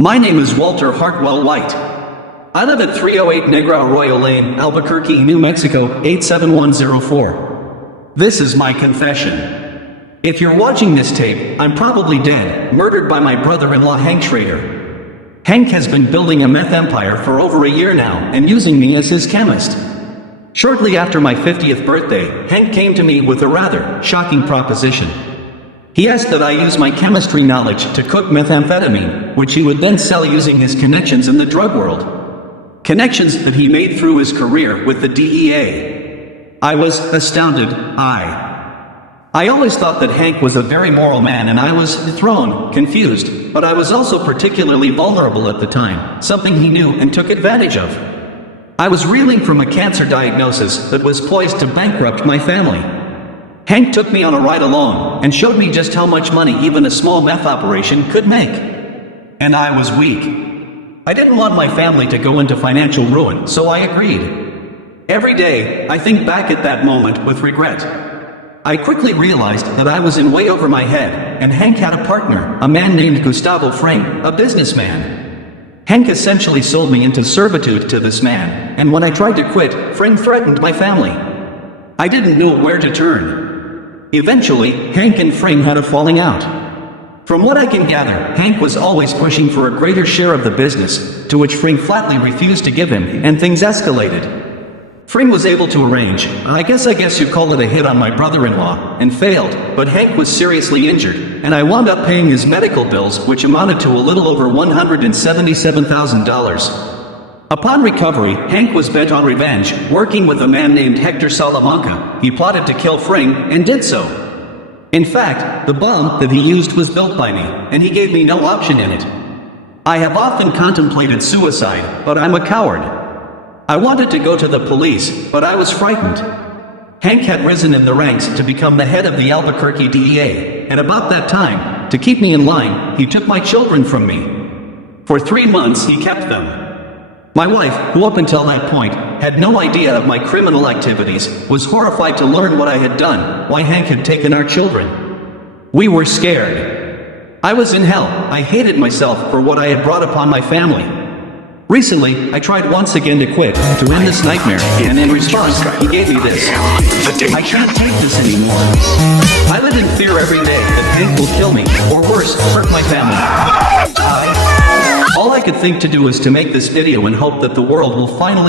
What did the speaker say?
My name is Walter Hartwell White. I live at 308 Negra Arroyo Lane, Albuquerque, New Mexico, 87104. This is my confession. If you're watching this tape, I'm probably dead, murdered by my brother-in-law Hank Schrader. Hank has been building a meth empire for over a year now, and using me as his chemist. Shortly after my 50th birthday, Hank came to me with a rather shocking proposition. He asked that I use my chemistry knowledge to cook methamphetamine, which he would then sell using his connections in the drug world. Connections that he made through his career with the DEA. I was astounded. I always thought that Hank was a very moral man, and I was thrown, confused, but I was also particularly vulnerable at the time, something he knew and took advantage of. I was reeling from a cancer diagnosis that was poised to bankrupt my family. Hank took me on a ride along, and showed me just how much money even a small meth operation could make. And I was weak. I didn't want my family to go into financial ruin, so I agreed. Every day, I think back at that moment with regret. I quickly realized that I was in way over my head, and Hank had a partner, a man named Gustavo Fring, a businessman. Hank essentially sold me into servitude to this man, and when I tried to quit, Fring threatened my family. I didn't know where to turn. Eventually, Hank and Fring had a falling out. From what I can gather, Hank was always pushing for a greater share of the business, to which Fring flatly refused to give him, and things escalated. Fring was able to arrange, I guess you call it a hit on my brother-in-law, and failed, but Hank was seriously injured, and I wound up paying his medical bills, which amounted to a little over $177,000. Upon recovery, Hank was bent on revenge. Working with a man named Hector Salamanca, he plotted to kill Fring, and did so. In fact, the bomb that he used was built by me, and he gave me no option in it. I have often contemplated suicide, but I'm a coward. I wanted to go to the police, but I was frightened. Hank had risen in the ranks to become the head of the Albuquerque DEA, and about that time, to keep me in line, he took my children from me. For 3 months he kept them. My wife, who up until that point, had no idea of my criminal activities, was horrified to learn what I had done, why Hank had taken our children. We were scared. I was in hell. I hated myself for what I had brought upon my family. Recently, I tried once again to quit, to end this nightmare, and in response, he gave me this. I can't take this anymore. I live in fear every day that Hank will kill me, or worse, hurt my family. All I could think to do is to make this video and hope that the world will finally